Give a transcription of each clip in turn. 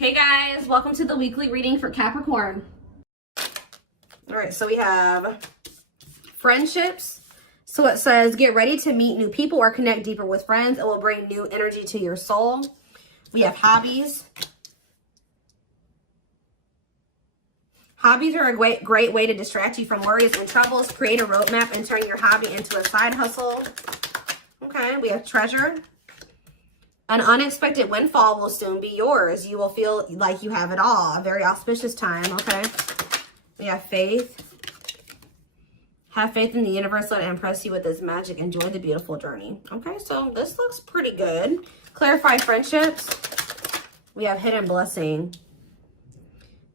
Hey guys, welcome to the weekly reading for Capricorn. All right, so we have friendships. So it says, get ready to meet new people or connect deeper with friends. It will bring new energy to your soul. We have hobbies. Hobbies are a great way to distract you from worries and troubles. Create a roadmap and turn your hobby into a side hustle. Okay, we have treasure. An unexpected windfall will soon be yours. You will feel like you have it all. A very auspicious time, okay? We have faith. Have faith in the universe. Let it impress you with its magic. Enjoy the beautiful journey. Okay, so this looks pretty good. Clarify friendships. We have hidden blessing.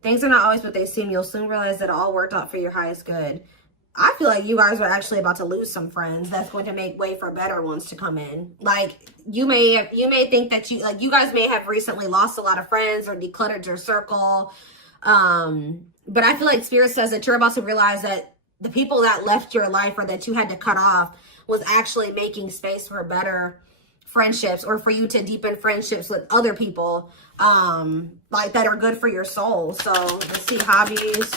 Things are not always what they seem. You'll soon realize that it all worked out for your highest good. I feel like you guys are actually about to lose some friends. That's going to make way for better ones to come in. Like you may think that you guys may have recently lost a lot of friends or decluttered your circle. But I feel like Spirit says that you're about to realize that the people that left your life or that you had to cut off was actually making space for better friendships, or for you to deepen friendships with other people like that are good for your soul. So let's see, hobbies.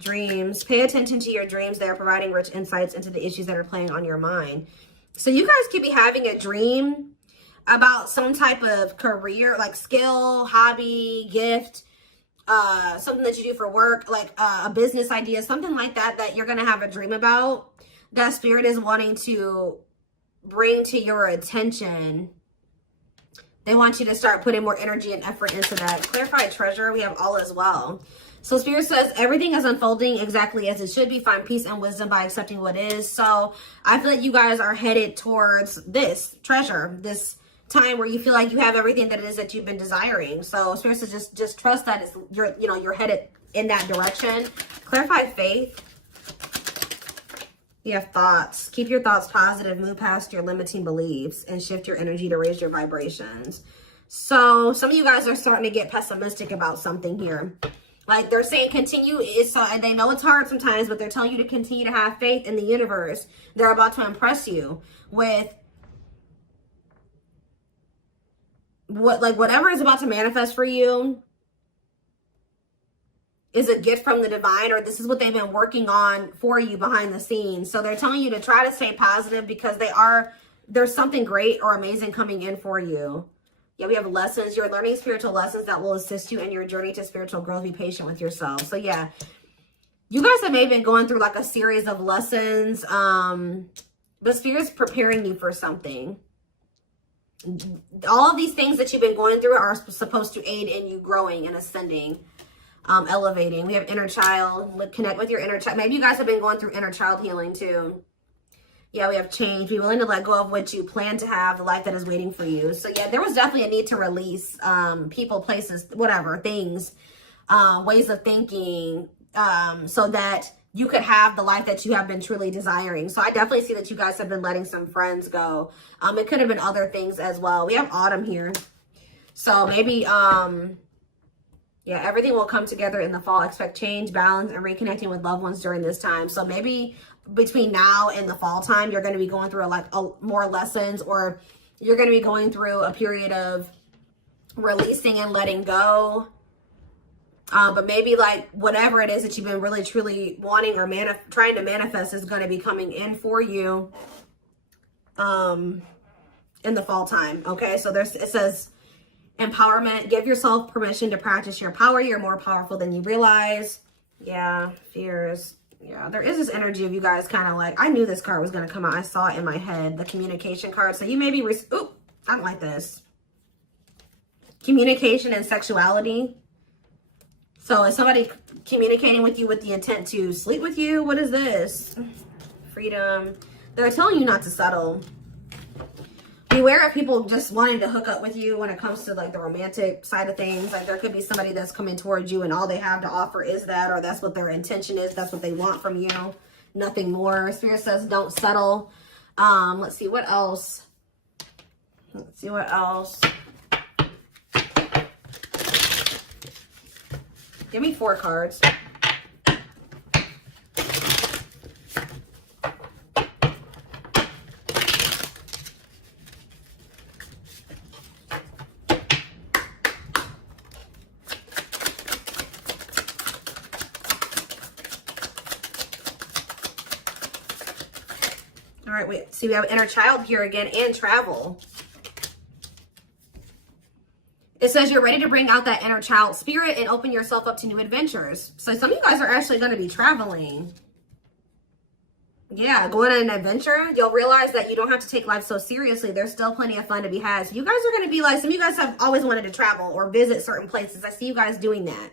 Dreams. Pay attention to your dreams. They are providing rich insights into the issues that are playing on your mind. So you guys could be having a dream about some type of career, like skill, hobby, gift, something that you do for work, like a business idea, something like that, that you're going to have a dream about, that Spirit is wanting to bring to your attention. They want you to start putting more energy and effort into that. Clarify treasure. We have all as well. So Spirit says everything is unfolding exactly as it should be. Find peace and wisdom by accepting what is. So I feel like you guys are headed towards this treasure, this time where you feel like you have everything that it is that you've been desiring. So Spirit says just trust that you're headed in that direction. Clarify faith. You have thoughts. Keep your thoughts positive. Move past your limiting beliefs and shift your energy to raise your vibrations. So some of you guys are starting to get pessimistic about something here. Like they're saying continue, and they know it's hard sometimes, but they're telling you to continue to have faith in the universe. They're about to impress you with whatever is about to manifest for you is a gift from the divine, or this is what they've been working on for you behind the scenes. So they're telling you to try to stay positive because there's something great or amazing coming in for you. Yeah, we have lessons. You're learning spiritual lessons that will assist you in your journey to spiritual growth. Be patient with yourself. So yeah, you guys have maybe been going through like a series of lessons, but Spirit's preparing you for something. All of these things that you've been going through are supposed to aid in you growing and ascending, elevating. We have inner child. Connect with your inner child. Maybe you guys have been going through inner child healing too. Yeah, we have change. Be willing to let go of what you plan to have, the life that is waiting for you. So yeah, there was definitely a need to release people, places, whatever, things, ways of thinking, so that you could have the life that you have been truly desiring. So I definitely see that you guys have been letting some friends go. It could have been other things as well. We have autumn here. So maybe, yeah, everything will come together in the fall. Expect change, balance, and reconnecting with loved ones during this time. So maybe between now and the fall time, you're going to be going through more lessons, or you're going to be going through a period of releasing and letting go. But maybe like whatever it is that you've been really truly wanting or trying to manifest is going to be coming in for you in the fall time. Okay, so it says empowerment. Give yourself permission to practice your power. You're more powerful than you realize. Yeah, fears. Yeah, there is this energy of you guys kind of like, I knew this card was going to come out. I saw it in my head, the communication card. So you may be, ooh, I don't like this. Communication and sexuality. So is somebody communicating with you with the intent to sleep with you? What is this? Freedom. They're telling you not to settle. Beware of people just wanting to hook up with you when it comes to like the romantic side of things. Like there could be somebody that's coming towards you and all they have to offer is that, or that's what their intention is. That's what they want from you. Nothing more. Spirit says don't settle. Let's see what else. Let's see what else. Give me 4 cards. right, we have inner child here again and travel. It says you're ready to bring out that inner child spirit and open yourself up to new adventures. So some of you guys are actually going to be traveling. Yeah, going on an adventure. You'll realize that you don't have to take life so seriously. There's still plenty of fun to be had. So you guys are going to be like, some of you guys have always wanted to travel or visit certain places. I see you guys doing that.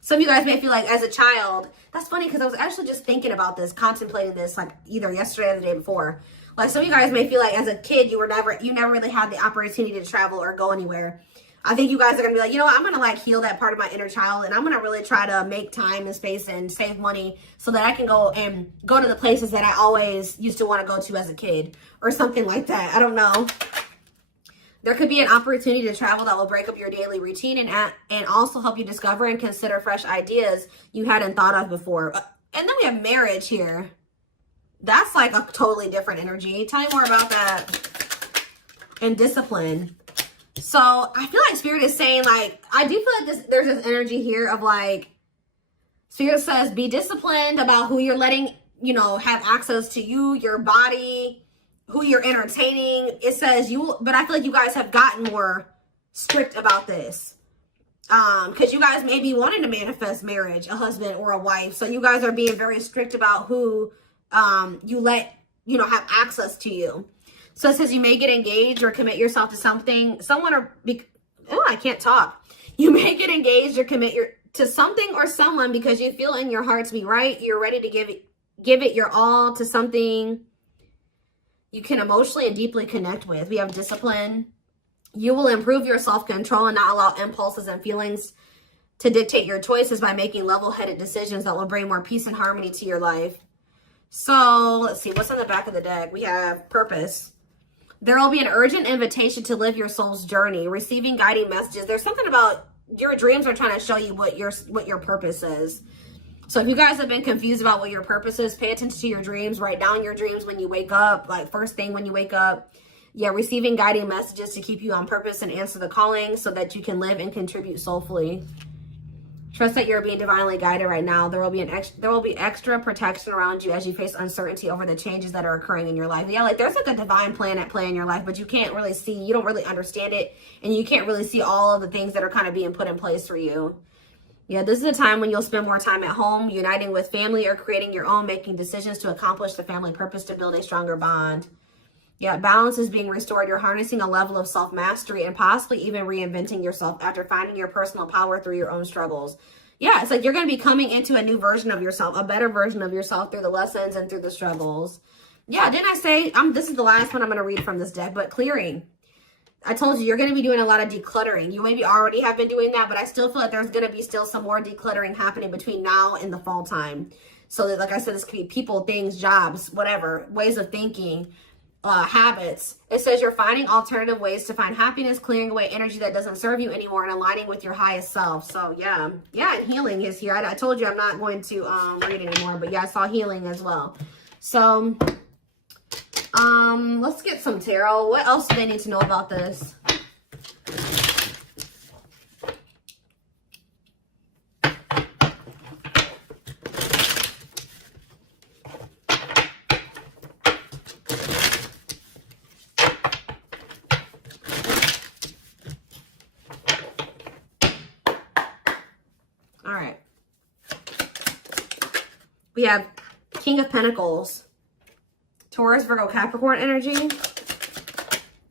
Some of you guys may feel like as a child, that's funny because I was actually just thinking about this, contemplating this like either yesterday or the day before. Like some of you guys may feel like as a kid, you never really had the opportunity to travel or go anywhere. I think you guys are going to be like, you know what, I'm going to like heal that part of my inner child, and I'm going to really try to make time and space and save money so that I can go to the places that I always used to want to go to as a kid or something like that. I don't know. There could be an opportunity to travel that will break up your daily routine and also help you discover and consider fresh ideas you hadn't thought of before. And then we have marriage here. That's like a totally different energy. Tell me more about that. And discipline. So I feel like Spirit is saying, like, I do feel like there's this energy here of like, Spirit says, be disciplined about who you're letting, have access to you, your body, who you're entertaining. It says but I feel like you guys have gotten more strict about this. Because you guys may be wanting to manifest marriage, a husband or a wife. So you guys are being very strict about who you let, have access to you. So it says you may get engaged or commit yourself to something, I can't talk. You may get engaged or commit to something or someone because you feel in your heart to be right. You're ready to give it your all to something you can emotionally and deeply connect with. We have discipline. You will improve your self-control and not allow impulses and feelings to dictate your choices by making level-headed decisions that will bring more peace and harmony to your life. So let's see, what's on the back of the deck? We have purpose. There will be an urgent invitation to live your soul's journey, receiving guiding messages. There's something about your dreams are trying to show you what your purpose is. So if you guys have been confused about what your purpose is, pay attention to your dreams. Write down your dreams when you wake up, like first thing when you wake up. Yeah, receiving guiding messages to keep you on purpose and answer the calling so that you can live and contribute soulfully. Trust that you're being divinely guided right now. There will be extra protection around you as you face uncertainty over the changes that are occurring in your life. Yeah, like there's like a divine plan at play in your life, but you can't really see, you don't really understand it, and you can't really see all of the things that are kind of being put in place for you. Yeah, this is a time when you'll spend more time at home, uniting with family or creating your own, making decisions to accomplish the family purpose to build a stronger bond. Yeah, balance is being restored. You're harnessing a level of self-mastery and possibly even reinventing yourself after finding your personal power through your own struggles. Yeah, it's like you're going to be coming into a new version of yourself, a better version of yourself through the lessons and through the struggles. Yeah, didn't I say, this is the last one I'm going to read from this deck, but clearing. I told you, you're going to be doing a lot of decluttering. You maybe already have been doing that, but I still feel like there's going to be still some more decluttering happening between now and the fall time. So that, like I said, this could be people, things, jobs, whatever, ways of thinking. Habits. It says you're finding alternative ways to find happiness, clearing away energy that doesn't serve you anymore, and aligning with your highest self. So yeah, and healing is here. I told you I'm not going to read anymore, but yeah, I saw healing as well. So let's get some tarot. What else do they need to know about this? We have King of Pentacles, Taurus, Virgo, Capricorn energy.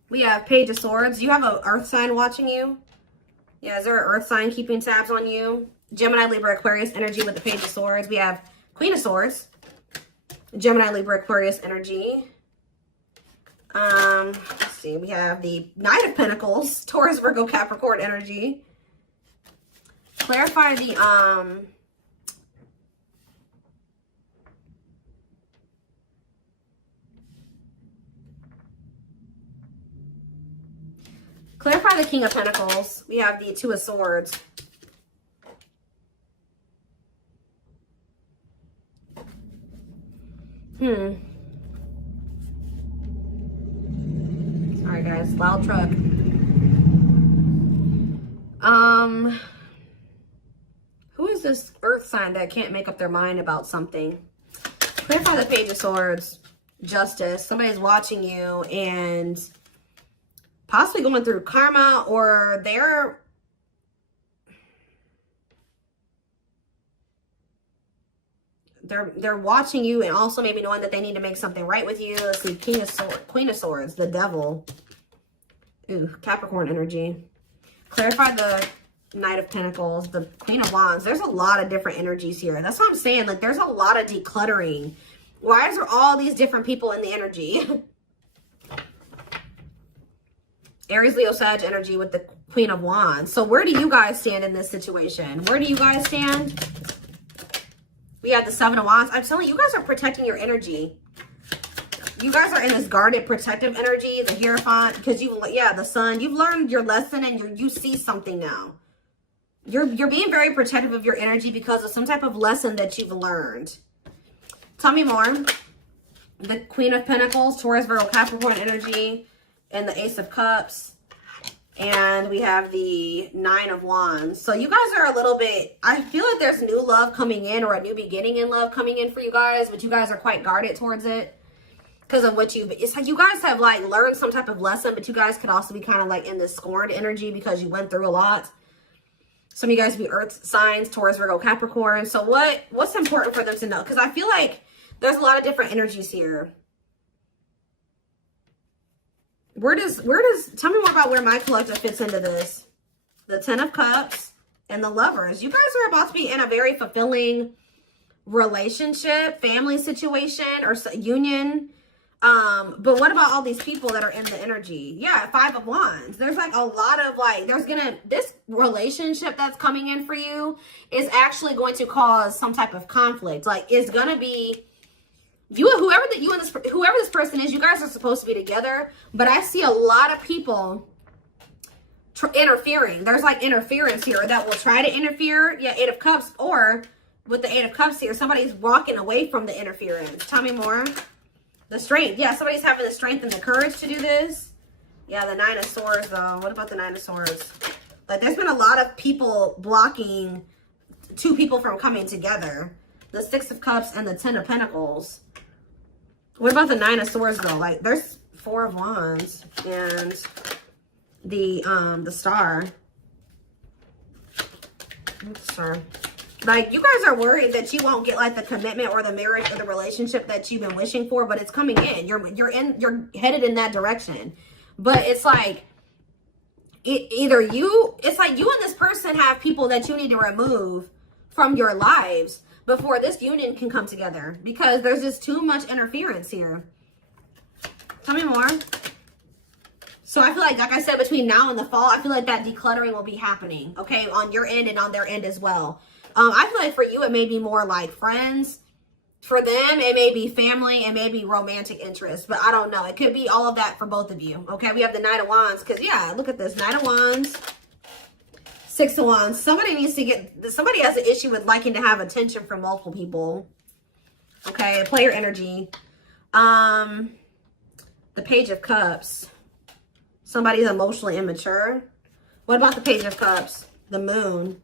We have Page of Swords. You have an earth sign watching you. Yeah, is there an earth sign keeping tabs on you? Gemini, Libra, Aquarius energy with the Page of Swords. We have Queen of Swords, Gemini, Libra, Aquarius energy. Let's see. We have the Knight of Pentacles, Taurus, Virgo, Capricorn energy. Clarify the clarify the King of Pentacles. We have the Two of Swords. Sorry guys, loud truck. Who is this earth sign that can't make up their mind about something? Clarify the Page of Swords. Justice. Somebody's watching you and possibly going through karma, or they're watching you and also maybe knowing that they need to make something right with you. Let's see, Queen of Swords, the Devil. Ooh, Capricorn energy. Clarify the Knight of Pentacles, the Queen of Wands. There's a lot of different energies here. That's what I'm saying. Like, there's a lot of decluttering. Why is there all these different people in the energy? Aries, Leo, Sag energy with the Queen of Wands. So where do you guys stand in this situation? Where do you guys stand? We have the Seven of Wands. I'm telling you, you guys are protecting your energy. You guys are in this guarded, protective energy. The Hierophant, because the Sun. You've learned your lesson and you see something now. You're being very protective of your energy because of some type of lesson that you've learned. Tell me more. The Queen of Pentacles, Taurus, Virgo, Capricorn energy, and the Ace of Cups. And we have the Nine of Wands. So you guys are a little bit, I feel like there's new love coming in, or a new beginning in love coming in for you guys, but you guys are quite guarded towards it because of what it's like you guys have like learned some type of lesson, but you guys could also be kind of like in this scorned energy because you went through a lot. Some of you guys be earth signs, Taurus, Virgo, Capricorn. So what's important for them to know? Because I feel like there's a lot of different energies here. Where does tell me more about where my collective fits into this? The Ten of Cups and the Lovers. You guys are about to be in a very fulfilling relationship, family situation, or union. But what about all these people that are in the energy? Yeah, Five of Wands. There's like a lot of like, this relationship that's coming in for you is actually going to cause some type of conflict. Like, it's gonna be whoever this person is, you guys are supposed to be together, but I see a lot of people interfering. There's like interference here that will try to interfere. Yeah, Eight of Cups, or with the Eight of Cups here, somebody's walking away from the interference. Tell me more. The strength. Yeah, somebody's having the strength and the courage to do this. Yeah, the Nine of Swords, though. What about the Nine of Swords? Like, there's been a lot of people blocking two people from coming together. The Six of Cups and the Ten of Pentacles. What about the Nine of Swords, though? Like, there's Four of Wands and the Star. Star. Like, you guys are worried that you won't get like the commitment or the marriage or the relationship that you've been wishing for, but it's coming in. You're headed in that direction. But it's like it's like you and this person have people that you need to remove from your lives before this union can come together, because there's just too much interference here. Tell me more. So I feel like I said, between now and the fall, I feel like that decluttering will be happening, okay, on your end and on their end as well. I feel like for you, it may be more like friends. For them, it may be family and maybe romantic interest, but I don't know. It could be all of that for both of you, okay? We have the Knight of Wands, because, yeah, look at this. Knight of Wands, Six of Wands. Somebody has an issue with liking to have attention from multiple people, okay? Player energy. The Page of Cups. Somebody's emotionally immature. What about the Page of Cups? The Moon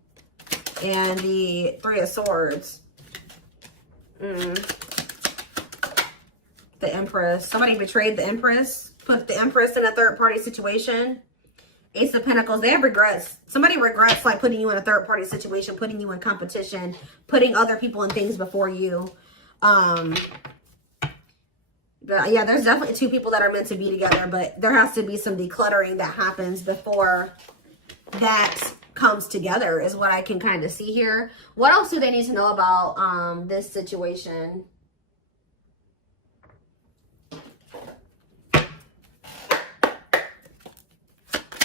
and the Three of Swords. The Empress. Somebody betrayed the Empress. Put the Empress in a third-party situation. Ace of Pentacles. They have regrets. Somebody regrets like putting you in a third-party situation, putting you in competition, putting other people and things before you. But yeah, there's definitely two people that are meant to be together, but there has to be some decluttering that happens before that comes together, is what I can kind of see here. What else do they need to know about this situation?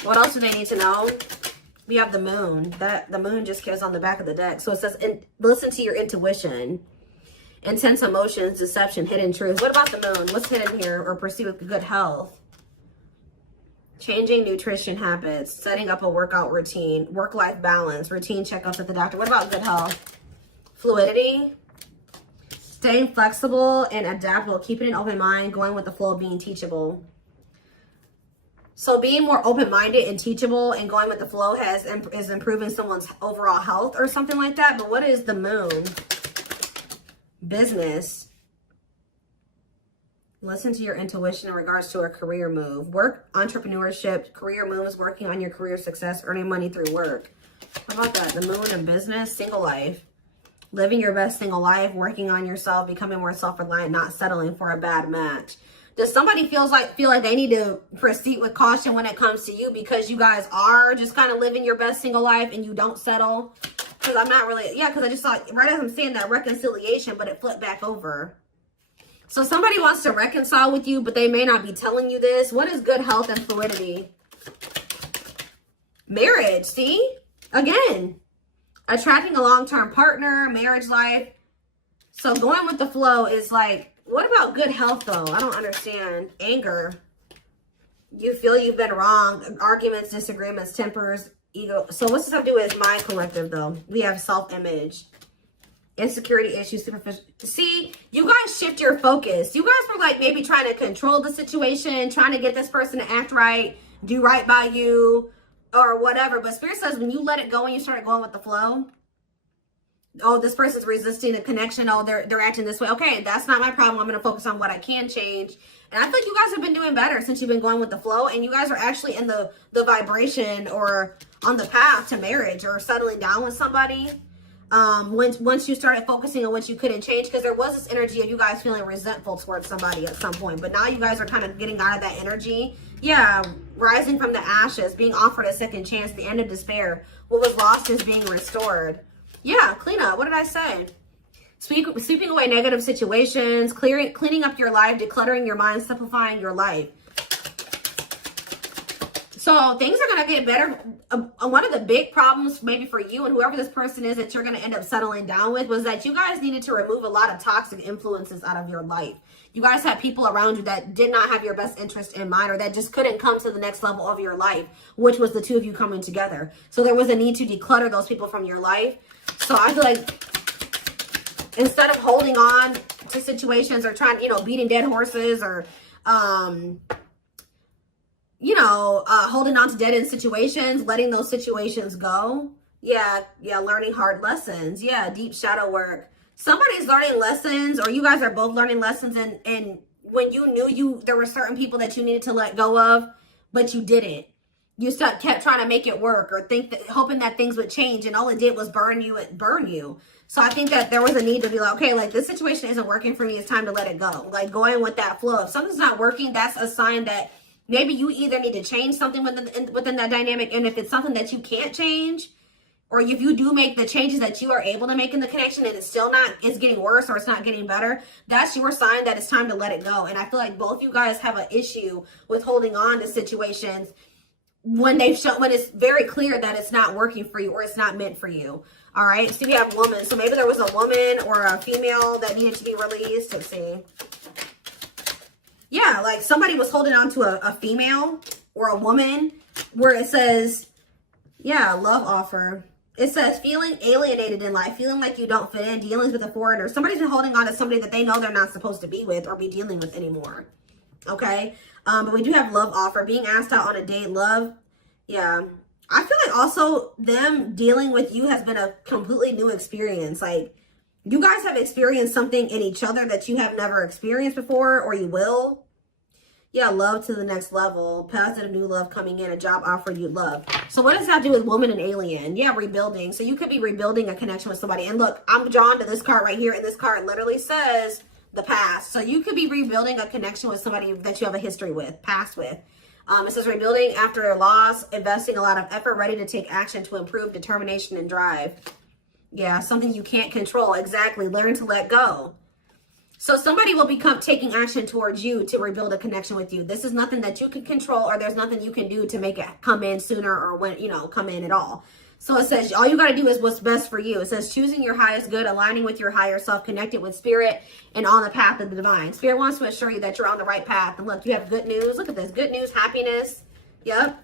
What else do they need to know? We have the Moon. The Moon just goes on the back of the deck. So it says, listen to your intuition. Intense emotions, deception, hidden truth. What about the Moon? What's hidden here? Or pursue with good health? Changing nutrition habits, setting up a workout routine, work-life balance, routine checkups at the doctor. What about good health? Fluidity, staying flexible and adaptable, keeping an open mind, going with the flow, being teachable. So being more open-minded and teachable and going with the flow is improving someone's overall health or something like that. But what is the Moon? Business. Listen to your intuition in regards to a career move. Work, entrepreneurship, career moves, working on your career success, earning money through work. How about that? The moon and business, single life. Living your best single life, working on yourself, becoming more self-reliant, not settling for a bad match. Does somebody feel like they need to proceed with caution when it comes to you because you guys are just kind of living your best single life and you don't settle? Because I'm not really, yeah, because I just saw, right as I'm saying that, reconciliation, but it flipped back over. So somebody wants to reconcile with you, but they may not be telling you this. What is good health and fluidity? Marriage, see? Again, attracting a long-term partner, marriage life. So going with the flow is like, what about good health though? I don't understand. Anger. You feel you've been wrong. Arguments, disagreements, tempers, ego. So what's this have to do with my collective though? We have self-image. Insecurity issues, superficial. See, you guys shift your focus. You guys were like maybe trying to control the situation, trying to get this person to act right, do right by you, or whatever. But Spirit says when you let it go and you start going with the flow, oh, this person's resisting the connection. Oh, they're acting this way. Okay, that's not my problem. I'm going to focus on what I can change. And I feel like you guys have been doing better since you've been going with the flow. And you guys are actually in the vibration or on the path to marriage or settling down with somebody. Once you started focusing on what you couldn't change, because there was this energy of you guys feeling resentful towards somebody at some point, but now you guys are kind of getting out of that energy. Yeah, rising from the ashes, being offered a second chance, the end of despair. What was lost is being restored. Yeah, clean up. What did I say? Sweeping away negative situations, cleaning up your life, decluttering your mind, simplifying your life. So things are going to get better. One of the big problems maybe for you and whoever this person is that you're going to end up settling down with was that you guys needed to remove a lot of toxic influences out of your life. You guys had people around you that did not have your best interest in mind or that just couldn't come to the next level of your life, which was the two of you coming together. So there was a need to declutter those people from your life. So I feel like instead of holding on to situations or trying, beating dead horses or, holding on to dead end situations, letting those situations go. Yeah, learning hard lessons. Yeah, deep shadow work. Somebody's learning lessons, or you guys are both learning lessons, and when you knew there were certain people that you needed to let go of, but you didn't. You kept trying to make it work or hoping that things would change, and all it did was burn you. So I think that there was a need to be like, okay, like this situation isn't working for me. It's time to let it go. Like going with that flow. If something's not working, that's a sign that maybe you either need to change something within that dynamic. And if it's something that you can't change, or if you do make the changes that you are able to make in the connection and it's getting worse or it's not getting better, that's your sign that it's time to let it go. And I feel like both you guys have an issue with holding on to situations when it's very clear that it's not working for you or it's not meant for you. All right. So we have woman. So maybe there was a woman or a female that needed to be released. Let's see. Yeah, like somebody was holding on to a female or a woman where it says, yeah, love offer. It says feeling alienated in life, feeling like you don't fit in, dealings with a foreigner. Somebody's been holding on to somebody that they know they're not supposed to be with or be dealing with anymore. Okay. But we do have love offer, being asked out on a date, love. Yeah. I feel like also them dealing with you has been a completely new experience. Like you guys have experienced something in each other that you have never experienced before, or you will. Yeah, love to the next level. Positive new love coming in, a job offer you love. So what does that do with woman and alien? Yeah, rebuilding. So you could be rebuilding a connection with somebody. And look, I'm drawn to this card right here. And this card literally says the past. So you could be rebuilding a connection with somebody that you have a history with, past with. It says rebuilding after a loss, investing a lot of effort, ready to take action to improve determination and drive. Yeah, something you can't control. Exactly. Learn to let go. So somebody will become taking action towards you to rebuild a connection with you. This is nothing that you can control, or there's nothing you can do to make it come in sooner or when, come in at all. So it says all you got to do is what's best for you. It says choosing your highest good, aligning with your higher self, connected with spirit, and on the path of the divine. Spirit wants to assure you that you're on the right path. And look, you have good news. Look at this. Good news, happiness. Yep.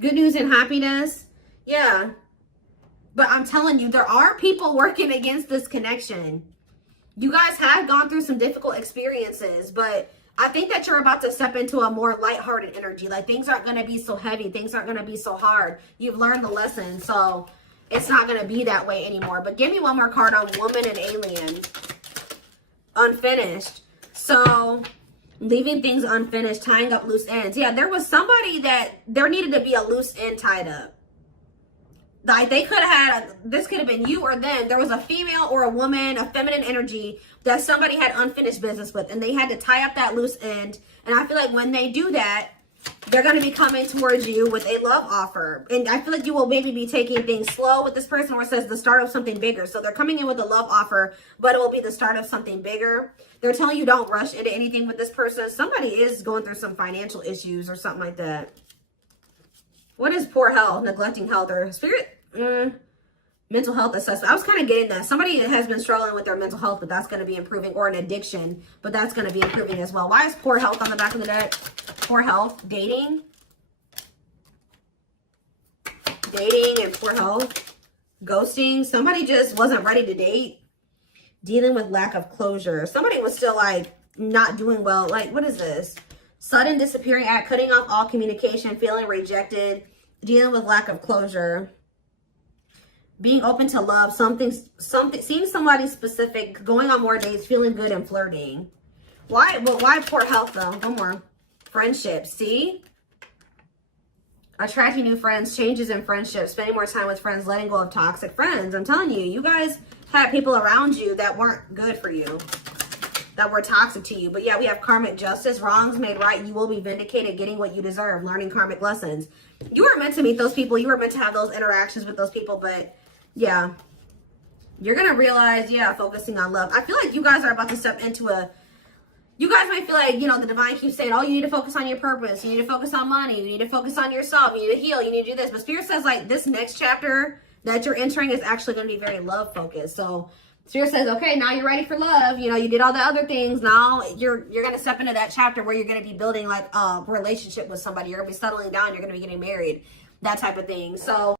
Good news and happiness. Yeah. But I'm telling you, there are people working against this connection. You guys have gone through some difficult experiences, but I think that you're about to step into a more lighthearted energy. Like things aren't going to be so heavy. Things aren't going to be so hard. You've learned the lesson, so it's not going to be that way anymore. But give me one more card on woman and alien. Unfinished. So leaving things unfinished, tying up loose ends. Yeah, there was somebody that there needed to be a loose end tied up. Like they could have had, this could have been you or them. There was a female or a woman, a feminine energy that somebody had unfinished business with, and they had to tie up that loose end. And I feel like when they do that, they're going to be coming towards you with a love offer. And I feel like you will maybe be taking things slow with this person, where it says the start of something bigger. So they're coming in with a love offer, but it will be the start of something bigger. They're telling you don't rush into anything with this person. Somebody is going through some financial issues or something like that. What is poor health, neglecting health, or spirit? Mental health assessment. I was kind of getting that. Somebody has been struggling with their mental health, but that's going to be improving, or an addiction, but that's going to be improving as well. Why is poor health on the back of the deck? Poor health, dating and poor health, ghosting. Somebody just wasn't ready to date, dealing with lack of closure. Somebody was still like not doing well. Like, what is this? Sudden disappearing act, cutting off all communication, feeling rejected, dealing with lack of closure, being open to love, something, seeing somebody specific, going on more dates, feeling good, and flirting. Why? Well, why poor health though? One more. Friendships. See? Attracting new friends, changes in friendships, spending more time with friends, letting go of toxic friends. I'm telling you, you guys had people around you that weren't good for you, that were toxic to you. But yeah, we have karmic justice, wrongs made right. You will be vindicated, getting what you deserve, learning karmic lessons. You were meant to meet those people. You were meant to have those interactions with those people, but yeah, you're going to realize, yeah, focusing on love. I feel like you guys are about to step into a, you guys might feel like, you know, the divine keeps saying, oh, you need to focus on your purpose. You need to focus on money. You need to focus on yourself. You need to heal. You need to do this. But Spirit says, like, this next chapter that you're entering is actually going to be very love focused. So Spirit says, okay, now you're ready for love. You know, you did all the other things. Now you're going to step into that chapter where you're going to be building like a relationship with somebody. You're going to be settling down. You're going to be getting married, that type of thing. So